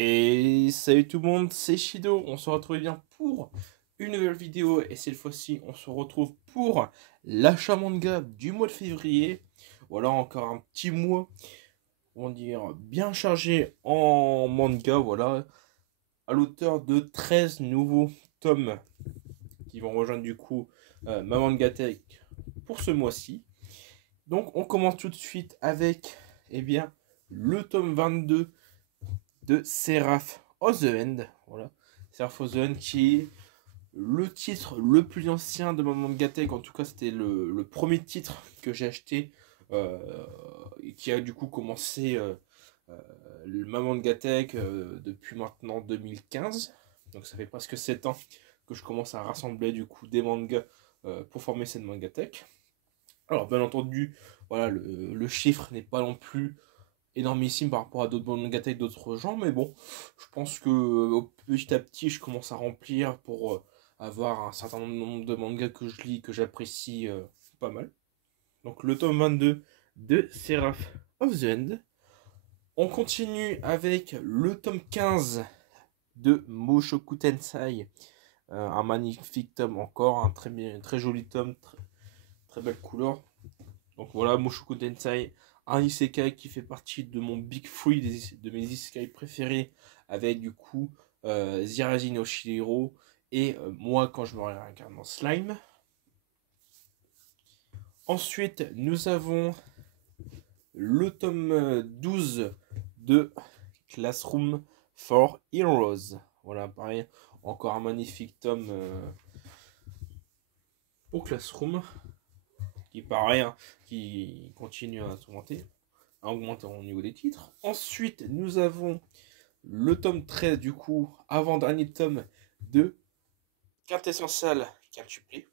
Et salut tout le monde, c'est Shido, on se retrouve bien pour une nouvelle vidéo et cette fois-ci on se retrouve pour l'achat manga du mois de février. Voilà encore un petit mois, on va dire bien chargé en manga, voilà, à l'auteur de 13 nouveaux tomes qui vont rejoindre du coup ma Mangatech pour ce mois-ci. Donc on commence tout de suite avec le tome 22 de Seraph of the End. Voilà. Seraph of the End qui est le titre le plus ancien de ma Mangatech. En tout cas, c'était le premier titre que j'ai acheté et qui a du coup commencé ma Mangatech depuis maintenant 2015. Donc ça fait presque 7 ans que je commence à rassembler du coup des mangas pour former cette Mangatech. Alors bien entendu, voilà, le chiffre n'est pas non plus énormissime par rapport à d'autres mangatas et d'autres gens, mais bon, je pense que petit à petit, je commence à remplir pour avoir un certain nombre de mangas que je lis, que j'apprécie pas mal. Donc le tome 22 de Seraph of the End. On continue avec le tome 15 de Mushoku Tensei. Un magnifique tome encore, un très joli tome, très belle couleur. Donc voilà, Mushoku Tensei, un isekai qui fait partie de mon Big Three, de mes isekai préférés, avec du coup Ziraji no Shihiro et moi quand je me réincarne en slime. Ensuite, nous avons le tome 12 de Classroom for Heroes. Voilà, pareil, encore un magnifique tome pour Classroom, qui pareil, hein, qui continue à augmenter au niveau des titres. Ensuite, nous avons le tome 13, du coup, avant-dernier tome de Quintessential Quintuplé,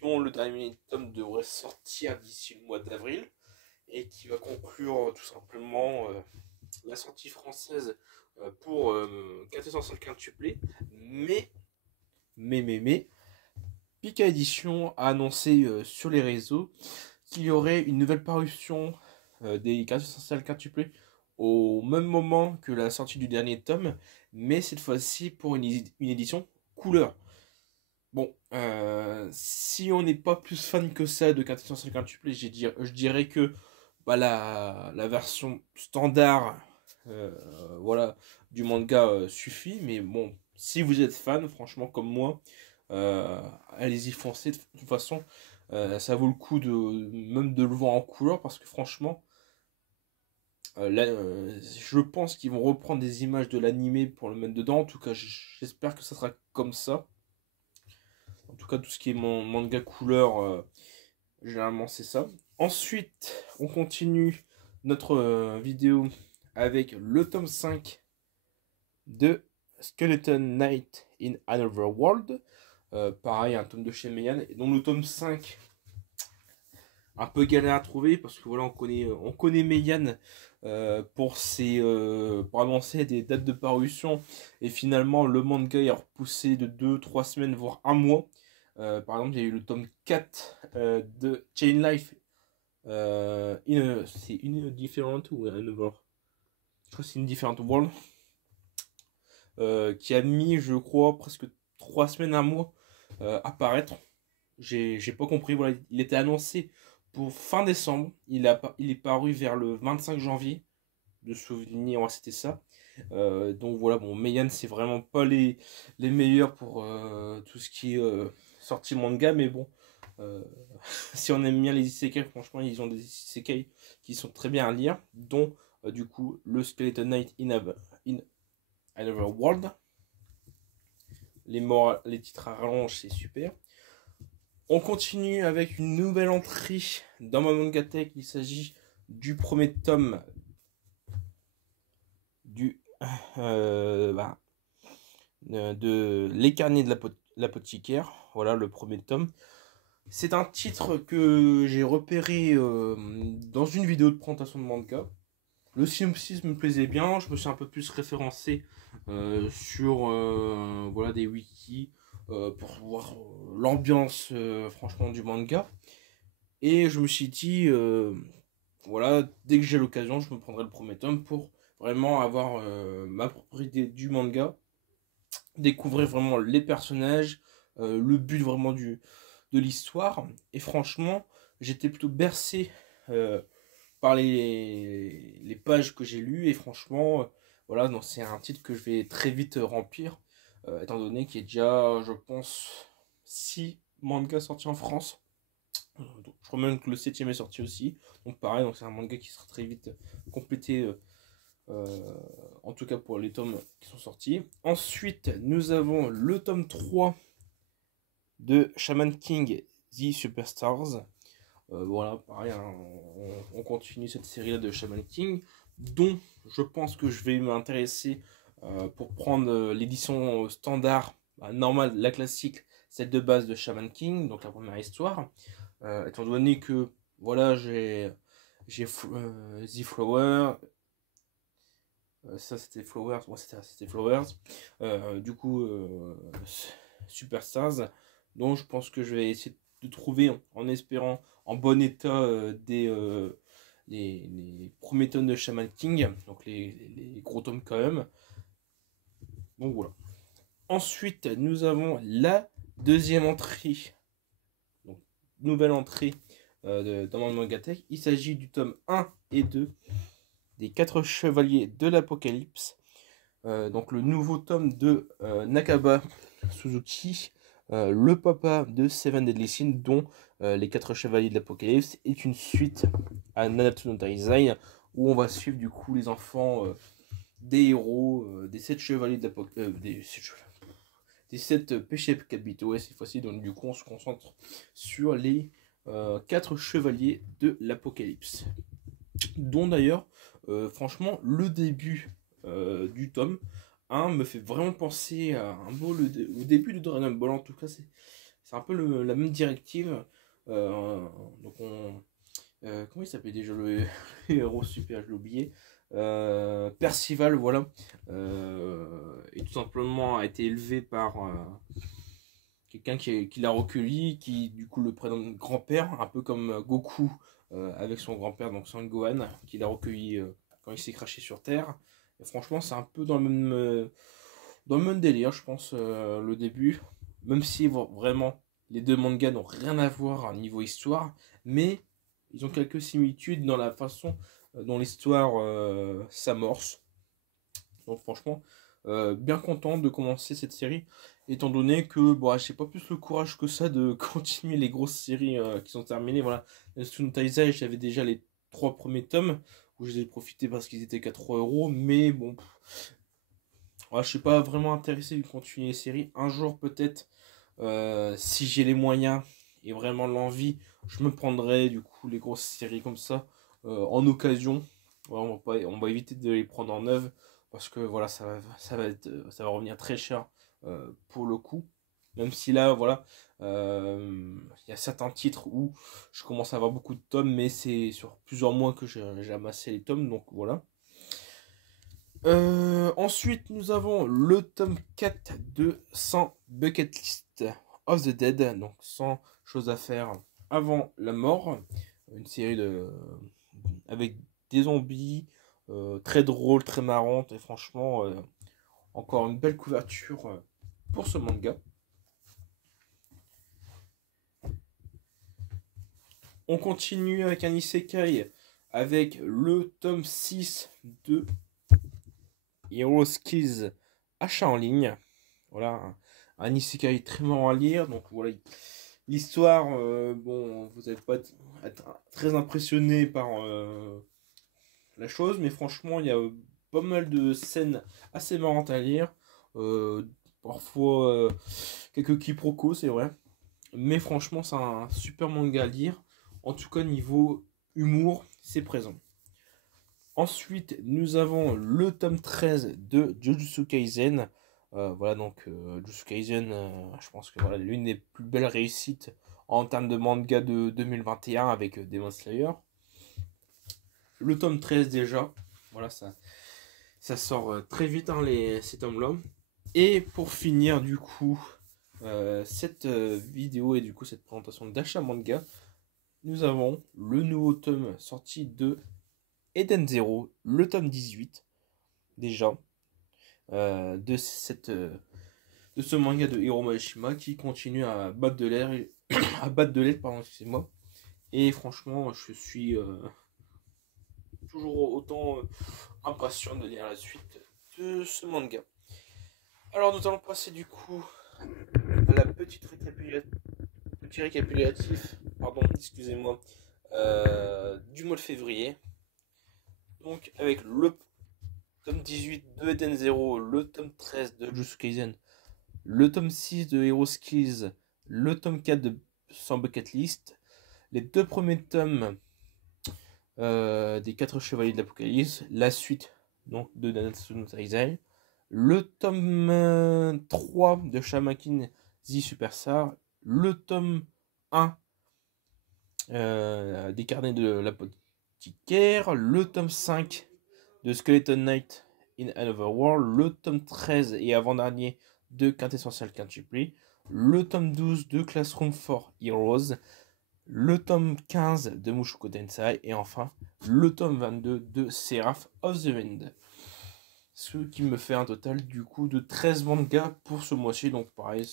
dont le dernier tome devrait sortir d'ici le mois d'avril, et qui va conclure tout simplement la sortie française pour Quintessential Quintuplé. Mais, Pika Edition a annoncé sur les réseaux qu'il y aurait une nouvelle parution des Quintessential Quintuplé au même moment que la sortie du dernier tome, mais cette fois-ci pour une édition couleur. Bon, si on n'est pas plus fan que ça de Quintessential Quintuplé, je dirais que bah, la version standard voilà, du manga suffit, mais bon, si vous êtes fan, franchement comme moi, allez-y foncez, de toute façon, ça vaut le coup même de le voir en couleur, parce que franchement, là, je pense qu'ils vont reprendre des images de l'animé pour le mettre dedans. En tout cas, j'espère que ça sera comme ça. En tout cas, tout ce qui est manga couleur, généralement c'est ça. Ensuite, on continue notre vidéo avec le tome 5 de Skeleton Knight in Another World. Pareil, un tome de chez Meian. Et donc le tome 5, un peu galère à trouver parce que voilà, on connaît Meian pour annoncer des dates de parution, et finalement le manga est repoussé de 2-3 semaines voire un mois. Par exemple, il y a eu le tome 4 de Chain Life. C'est une Different ou Another, je crois que c'est une Different World, qui a mis, je crois, presque 3 semaines, un mois à paraître. J'ai pas compris. Voilà, il était annoncé pour fin décembre. Il est paru vers le 25 janvier. De souvenir, ouais, c'était ça. Donc voilà, bon, Meian, c'est vraiment pas les meilleurs pour tout ce qui est sortie manga, mais bon, si on aime bien les isekai, franchement, ils ont des isekai qui sont très bien à lire, dont du coup le Skeleton Knight in Another World. Les titres à rallonge, c'est super. On continue avec une nouvelle entrée dans ma Mangatech. Il s'agit du premier tome de Les Carnets de l'apothicaire. Voilà le premier tome. C'est un titre que j'ai repéré dans une vidéo de présentation de manga. Le synopsis me plaisait bien. Je me suis un peu plus référencé sur voilà, des wikis pour voir l'ambiance franchement du manga. Et je me suis dit, voilà, dès que j'ai l'occasion, je me prendrai le premier tome pour vraiment avoir ma propre idée du manga, découvrir vraiment les personnages, le but vraiment de l'histoire. Et franchement, j'étais plutôt bercé par les pages que j'ai lues. Et franchement, voilà, donc c'est un titre que je vais très vite remplir, étant donné qu'il y a déjà, je pense, 6 mangas sortis en France. Donc, je crois même que le 7ème est sorti aussi. Donc pareil, donc c'est un manga qui sera très vite complété, en tout cas pour les tomes qui sont sortis. Ensuite, nous avons le tome 3 de Shaman King, The Superstars. Voilà, pareil, hein, on continue cette série-là de Shaman King, dont je pense que je vais m'intéresser pour prendre l'édition standard, normale, la classique, celle de base de Shaman King, donc la première histoire. Étant donné que, voilà, j'ai The Flower, ça c'était Flowers, ouais, c'était Flowers, du coup Superstars, donc je pense que je vais essayer de trouver, en espérant, en bon état, les premiers tomes de Shaman King, donc les gros tomes quand même. Donc voilà. Ensuite, nous avons la deuxième entrée, donc nouvelle entrée dans mon Mangatech. Il s'agit du tome 1 et 2 des 4 chevaliers de l'Apocalypse. Donc le nouveau tome de Nakaba Suzuki, le papa de Seven Deadly Sins, dont les 4 chevaliers de l'Apocalypse est une suite à Nanatsu no Taizai, où on va suivre du coup les enfants des héros des 7 chevaliers de l'Apocalypse, des 7 péchés capitaux, et cette fois-ci, donc du coup on se concentre sur les 4 chevaliers de l'Apocalypse, dont d'ailleurs franchement le début du tome 1 me fait vraiment penser à au début de Dragon Ball. En tout cas, c'est un peu la même directive. Donc comment il s'appelait déjà le héros super, je l'ai oublié. Percival, voilà. Et tout simplement a été élevé par quelqu'un qui l'a recueilli, qui du coup le prénomme grand-père, un peu comme Goku avec son grand-père, donc Son Gohan, qui l'a recueilli quand il s'est craché sur Terre. Et franchement, c'est un peu dans le même délire, je pense, le début. Même si vraiment les deux mangas n'ont rien à voir à niveau histoire, mais ils ont quelques similitudes dans la façon dont l'histoire s'amorce. Donc franchement, bien content de commencer cette série, étant donné que bon, j'ai pas plus le courage que ça de continuer les grosses séries qui sont terminées. Voilà, Nanatsu Taizai, j'avais déjà les 3 premiers tomes, où j'ai profité parce qu'ils étaient qu'à 3 €, mais bon, voilà, je suis pas vraiment intéressé de continuer les séries. Un jour peut-être, si j'ai les moyens et vraiment l'envie, je me prendrai du coup les grosses séries comme ça en occasion. Voilà, on va éviter de les prendre en neuve, parce que voilà, ça va revenir très cher pour le coup. Même si là, voilà, il y a certains titres où je commence à avoir beaucoup de tomes, mais c'est sur plusieurs mois que j'ai amassé les tomes, donc voilà. Ensuite, nous avons le tome 4 de 100 Bucket List of the Dead, donc 100 choses à faire avant la mort. Une série avec des zombies, très drôle, très marrante, et franchement, encore une belle couverture pour ce manga. On continue avec un isekai, avec le tome 6 de Heroes Kids achat en ligne. Voilà, un isekai très marrant à lire. Donc voilà, l'histoire, bon, vous n'allez pas être très impressionné par la chose, mais franchement, il y a pas mal de scènes assez marrantes à lire. Parfois, quelques quiproquos, c'est vrai. Mais franchement, c'est un super manga à lire. En tout cas, niveau humour, c'est présent. Ensuite, nous avons le tome 13 de Jujutsu Kaisen. Voilà, donc Jujutsu Kaisen, je pense que voilà, l'une des plus belles réussites en termes de manga de 2021 avec Demon Slayer. Le tome 13 déjà, voilà, ça sort très vite, hein, ces tomes-là. Et pour finir, du coup, cette vidéo et du coup cette présentation d'achat manga, nous avons le nouveau tome sorti de Eden Zero, le tome 18. déjà de ce manga de Hiro Mashima qui continue à battre de l'air, à battre de l'aile, pardon, excusez-moi. Et franchement, je suis toujours autant impatient de lire la suite de ce manga. Alors nous allons passer du coup à la petit récapitulatif, pardon, excusez-moi, du mois de février. Donc avec le tome 18 de Eden Zero, le tome 13 de Jujutsu Kaisen, le tome 6 de Hero Skills, le tome 4 de Sans Bucket List, les deux premiers tomes des 4 Chevaliers de l'Apocalypse, la suite donc de Nanatsu no Taizai, le tome 3 de Shamakin The Superstar, le tome 1 des carnets de l'apothicaire, le tome 5 de Skeleton Knight in Another World, le tome 13 et avant-dernier de Quintessential Quintuple, le tome 12 de Classroom for Heroes, le tome 15 de Mushoku Tensei et enfin le tome 22 de Seraph of the Wind. Ce qui me fait un total du coup de 13 mangas pour ce mois-ci. Donc pareil,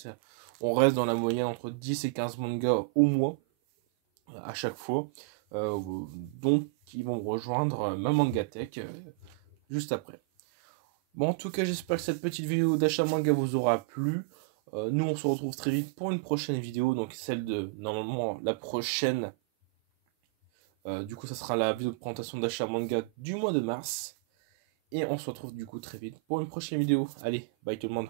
on reste dans la moyenne entre 10 et 15 mangas au mois à chaque fois. Donc qui vont rejoindre ma Mangatech juste après. Bon, en tout cas, j'espère que cette petite vidéo d'achat manga vous aura plu. Nous, on se retrouve très vite pour une prochaine vidéo, donc celle de, normalement, la prochaine. Du coup, ça sera la vidéo de présentation d'achat manga du mois de mars. Et on se retrouve du coup très vite pour une prochaine vidéo. Allez, bye tout le monde.